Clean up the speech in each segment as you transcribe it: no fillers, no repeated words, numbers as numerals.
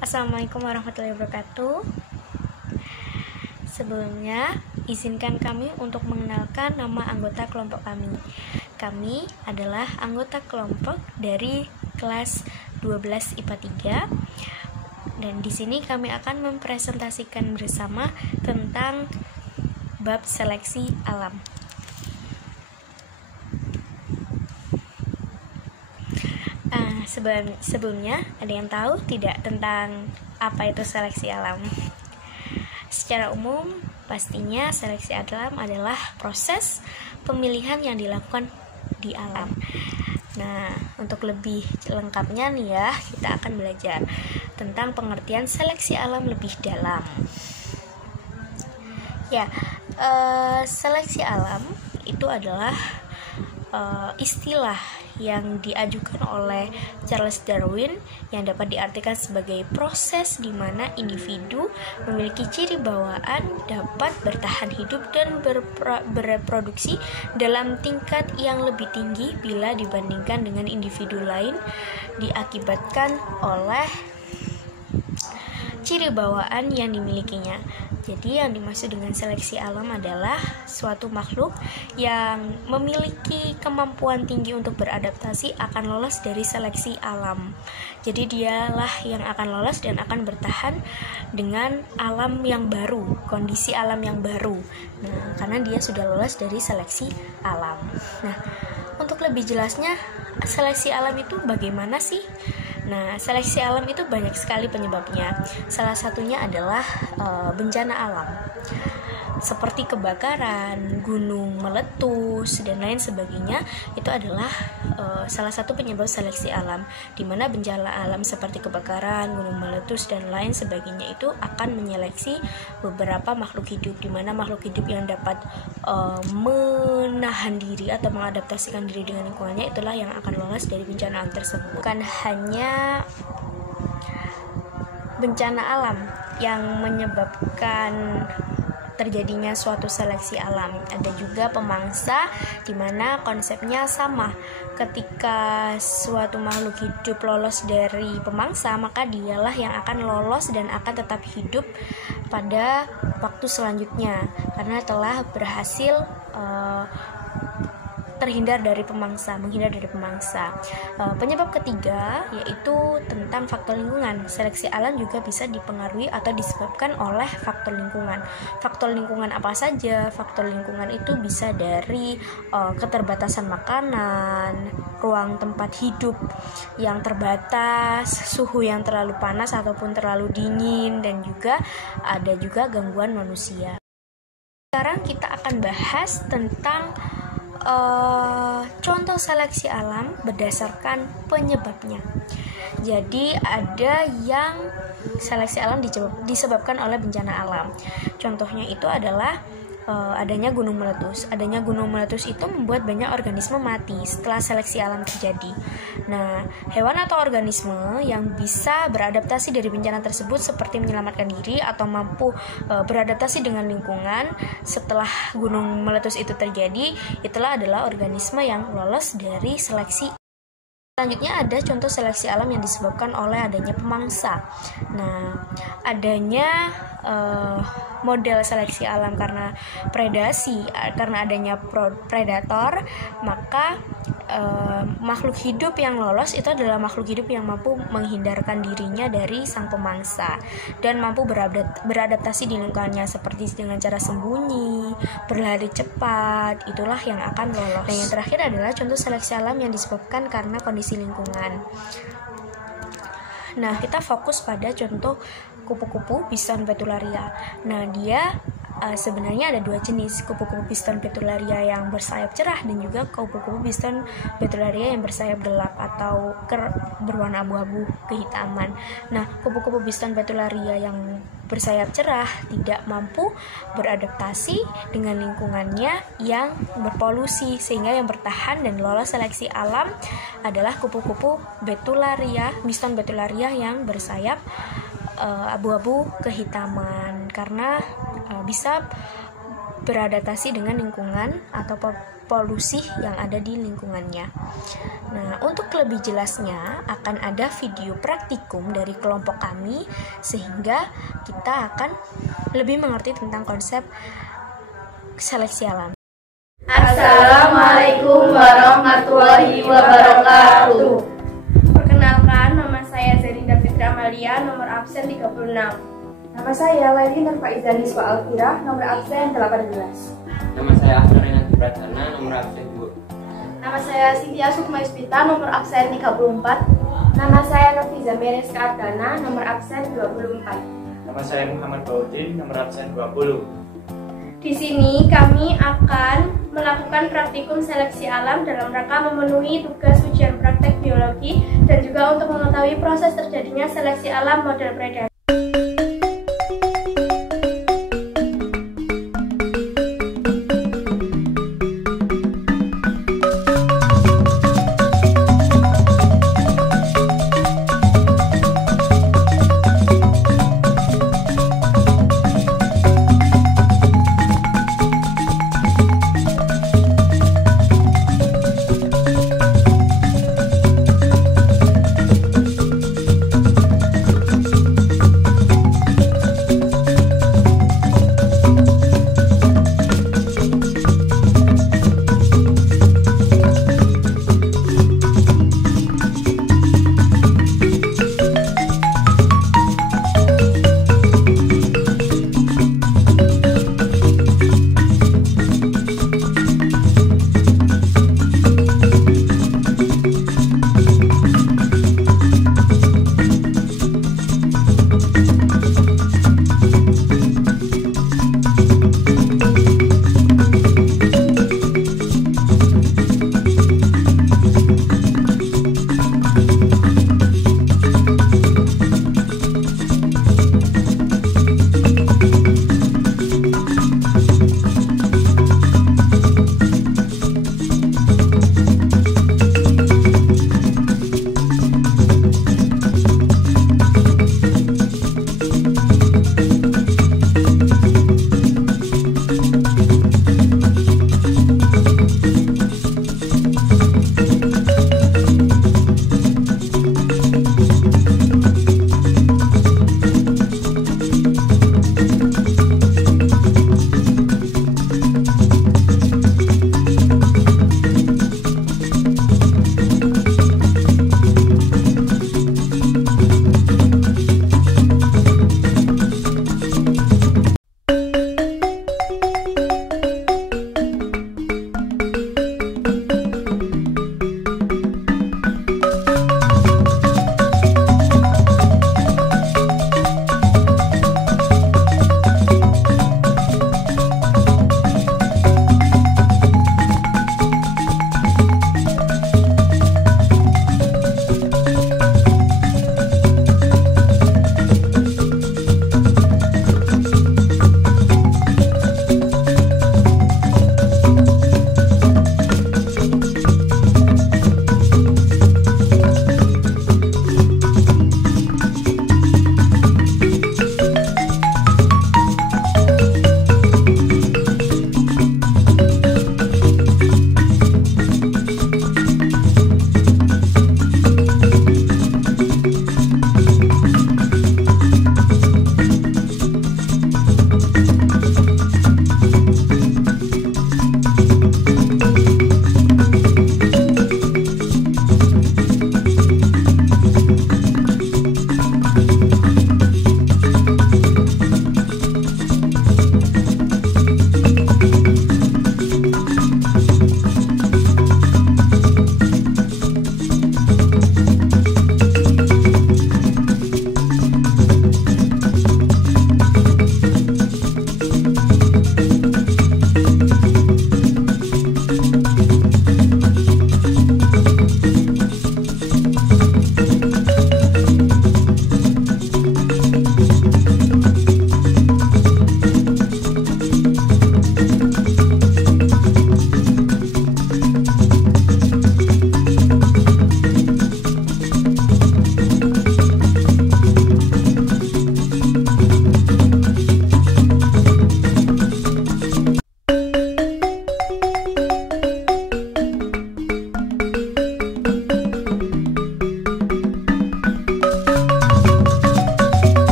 Assalamualaikum warahmatullahi wabarakatuh. Sebelumnya, izinkan kami untuk mengenalkan nama anggota kelompok kami. Kami adalah anggota kelompok dari kelas 12 IPA 3. Dan di sini kami akan mempresentasikan bersama tentang bab seleksi alam. Sebelumnya, ada yang tahu tidak tentang apa itu seleksi alam? Secara umum, pastinya seleksi alam adalah proses pemilihan yang dilakukan di alam. Nah, untuk lebih lengkapnya nih ya, kita akan belajar tentang pengertian seleksi alam lebih dalam. Seleksi alam itu adalah istilah yang diajukan oleh Charles Darwin yang dapat diartikan sebagai proses di mana individu memiliki ciri bawaan dapat bertahan hidup dan bereproduksi dalam tingkat yang lebih tinggi bila dibandingkan dengan individu lain diakibatkan oleh ciri bawaan yang dimilikinya. Jadi yang dimaksud dengan seleksi alam adalah suatu makhluk yang memiliki kemampuan tinggi untuk beradaptasi akan lolos dari seleksi alam. Jadi dialah yang akan lolos dan akan bertahan dengan alam yang baru, kondisi alam yang baru. Nah, karena dia sudah lolos dari seleksi alam. Nah, untuk lebih jelasnya, seleksi alam itu bagaimana sih? Nah, seleksi alam itu banyak sekali penyebabnya. Salah satunya adalah bencana alam, seperti kebakaran, gunung meletus, dan lain sebagainya. Itu adalah salah satu penyebab seleksi alam, di mana bencana alam seperti kebakaran, gunung meletus, dan lain sebagainya itu akan menyeleksi beberapa makhluk hidup, di mana makhluk hidup yang dapat menahan diri atau mengadaptasikan diri dengan lingkungannya itulah yang akan lolos dari bencana alam tersebut. Bukan hanya bencana alam yang menyebabkan terjadinya suatu seleksi alam, ada juga pemangsa di mana konsepnya sama. Ketika suatu makhluk hidup lolos dari pemangsa, maka dialah yang akan lolos dan akan tetap hidup pada waktu selanjutnya karena telah berhasil menghindar dari pemangsa. Penyebab ketiga yaitu tentang faktor lingkungan. Seleksi alam juga bisa dipengaruhi atau disebabkan oleh faktor lingkungan. Faktor lingkungan apa saja? Faktor lingkungan itu bisa dari keterbatasan makanan, ruang tempat hidup yang terbatas, suhu yang terlalu panas ataupun terlalu dingin, dan juga ada juga gangguan manusia. Sekarang kita akan bahas tentang contoh seleksi alam berdasarkan penyebabnya. Jadi ada yang seleksi alam disebabkan oleh bencana alam. Contohnya itu adalah adanya gunung meletus. Adanya gunung meletus itu membuat banyak organisme mati setelah seleksi alam terjadi. Nah, hewan atau organisme yang bisa beradaptasi dari bencana tersebut seperti menyelamatkan diri atau mampu beradaptasi dengan lingkungan setelah gunung meletus itu terjadi, itulah adalah organisme yang lolos dari seleksi. Selanjutnya ada contoh seleksi alam yang disebabkan oleh adanya pemangsa. Nah, adanya model seleksi alam karena predasi, karena adanya predator, maka makhluk hidup yang lolos itu adalah makhluk hidup yang mampu menghindarkan dirinya dari sang pemangsa dan mampu beradaptasi di lingkungannya seperti dengan cara sembunyi, berlari cepat, itulah yang akan lolos. Dan yang terakhir adalah contoh seleksi alam yang disebabkan karena kondisi lingkungan. Nah, kita fokus pada contoh kupu-kupu Bison betularia. Nah, dia sebenarnya ada dua jenis, kupu-kupu Bison betularia yang bersayap cerah dan juga kupu-kupu Bison betularia yang bersayap gelap atau berwarna abu-abu kehitaman. Nah, kupu-kupu Bison betularia yang bersayap cerah tidak mampu beradaptasi dengan lingkungannya yang berpolusi, sehingga yang bertahan dan lolos seleksi alam adalah kupu-kupu Bison betularia yang bersayap abu-abu kehitaman karena bisa beradaptasi dengan lingkungan atau polusi yang ada di lingkungannya. Nah, untuk lebih jelasnya akan ada video praktikum dari kelompok kami sehingga kita akan lebih mengerti tentang konsep seleksi alam. Assalamualaikum warahmatullahi wabarakatuh. Perkenalkan, nama saya Zerinda Fitra Amalia, nomor absen 36. Nama saya Laili Nurfaiza Niswa Alfira, nomor absen 18. Nama saya Ahmad Renati Pratana, nomor absen 2. Nama saya Cynthia Sukma Yuspita, nomor absen 34. Nama saya Noviza Mereska Ardana, nomor absen 24. Nama saya Muhammad Baudin, nomor absen 20. Di sini kami akan melakukan praktikum seleksi alam dalam rangka memenuhi tugas ujian praktek biologi dan juga untuk mengetahui proses terjadinya seleksi alam model predasi.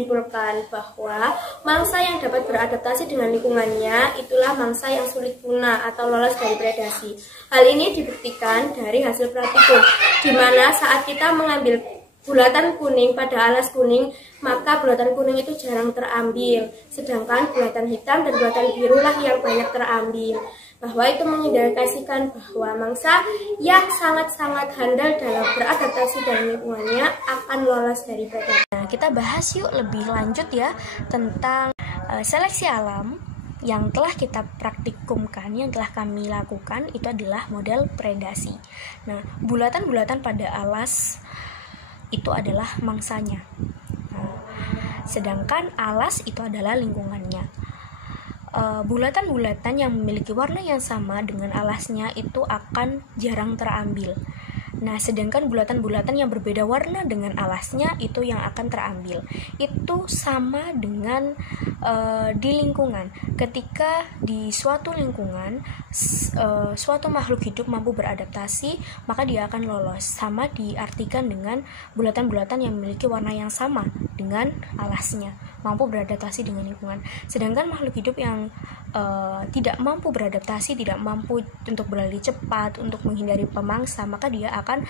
menyimpulkan bahwa mangsa yang dapat beradaptasi dengan lingkungannya itulah mangsa yang sulit punah atau lolos dari predasi. Hal ini dibuktikan dari hasil praktikum, di mana saat kita mengambil bulatan kuning pada alas kuning, maka bulatan kuning itu jarang terambil, sedangkan bulatan hitam dan bulatan biru lah yang banyak terambil. Bahwa itu mengindikasikan bahwa mangsa yang sangat-sangat handal dalam beradaptasi dengan lingkungannya akan lolos dari predasi. Nah, kita bahas yuk lebih lanjut ya tentang seleksi alam yang telah kita praktikumkan, yang telah kami lakukan itu adalah model predasi. Nah, bulatan-bulatan pada alas itu adalah mangsanya. Nah, sedangkan alas itu adalah lingkungannya. Bulatan-bulatan yang memiliki warna yang sama dengan alasnya itu akan jarang terambil. Nah, sedangkan bulatan-bulatan yang berbeda warna dengan alasnya itu yang akan terambil. Itu sama dengan di lingkungan. Ketika di suatu lingkungan suatu makhluk hidup mampu beradaptasi, maka dia akan lolos. Sama diartikan dengan bulatan-bulatan yang memiliki warna yang sama dengan alasnya, mampu beradaptasi dengan lingkungan. Sedangkan makhluk hidup yang tidak mampu beradaptasi, tidak mampu untuk berlari cepat, untuk menghindari pemangsa, maka dia akan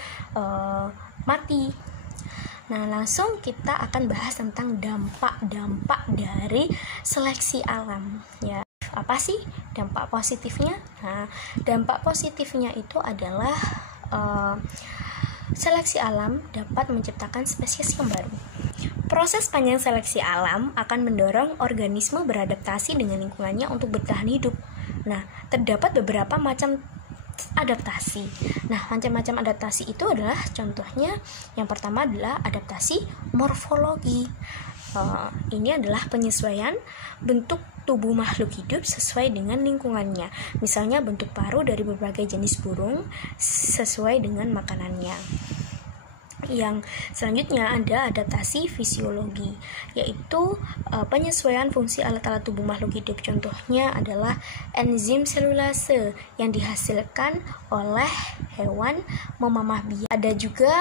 mati. Nah, langsung kita akan bahas tentang dampak-dampak dari seleksi alam ya. Apa sih dampak positifnya? Nah, dampak positifnya itu adalah seleksi alam dapat menciptakan spesies yang baru. Proses panjang seleksi alam akan mendorong organisme beradaptasi dengan lingkungannya untuk bertahan hidup. Nah, terdapat beberapa macam adaptasi. Nah, macam-macam adaptasi itu adalah contohnya, yang pertama adalah adaptasi morfologi. Ini adalah penyesuaian bentuk tubuh makhluk hidup sesuai dengan lingkungannya. Misalnya bentuk paruh dari berbagai jenis burung sesuai dengan makanannya. Yang selanjutnya ada adaptasi fisiologi, yaitu penyesuaian fungsi alat-alat tubuh makhluk hidup. Contohnya adalah enzim selulase yang dihasilkan oleh hewan memamah biak. Ada juga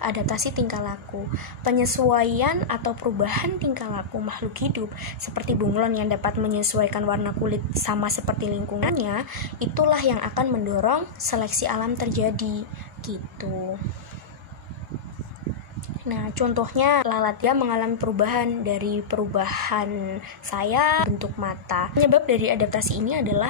adaptasi tingkah laku, penyesuaian atau perubahan tingkah laku makhluk hidup seperti bunglon yang dapat menyesuaikan warna kulit sama seperti lingkungannya. Itulah yang akan mendorong seleksi alam terjadi gitu. Nah, contohnya lalat ya mengalami perubahan dari perubahan sayap, bentuk mata. Penyebab dari adaptasi ini adalah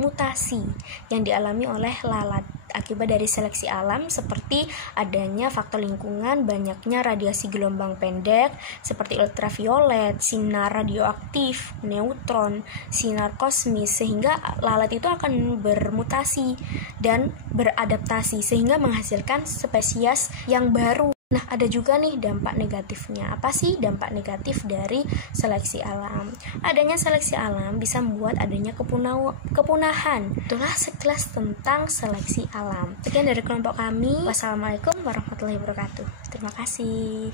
mutasi yang dialami oleh lalat akibat dari seleksi alam, seperti adanya faktor lingkungan, banyaknya radiasi gelombang pendek seperti ultraviolet, sinar radioaktif, neutron, sinar kosmis, sehingga lalat itu akan bermutasi dan beradaptasi sehingga menghasilkan spesies yang baru. Nah, ada juga nih dampak negatifnya. Apa sih dampak negatif dari seleksi alam? Adanya seleksi alam bisa membuat adanya kepunahan. Itulah sekilas tentang seleksi alam. Sekian dari kelompok kami. Wassalamualaikum warahmatullahi wabarakatuh. Terima kasih.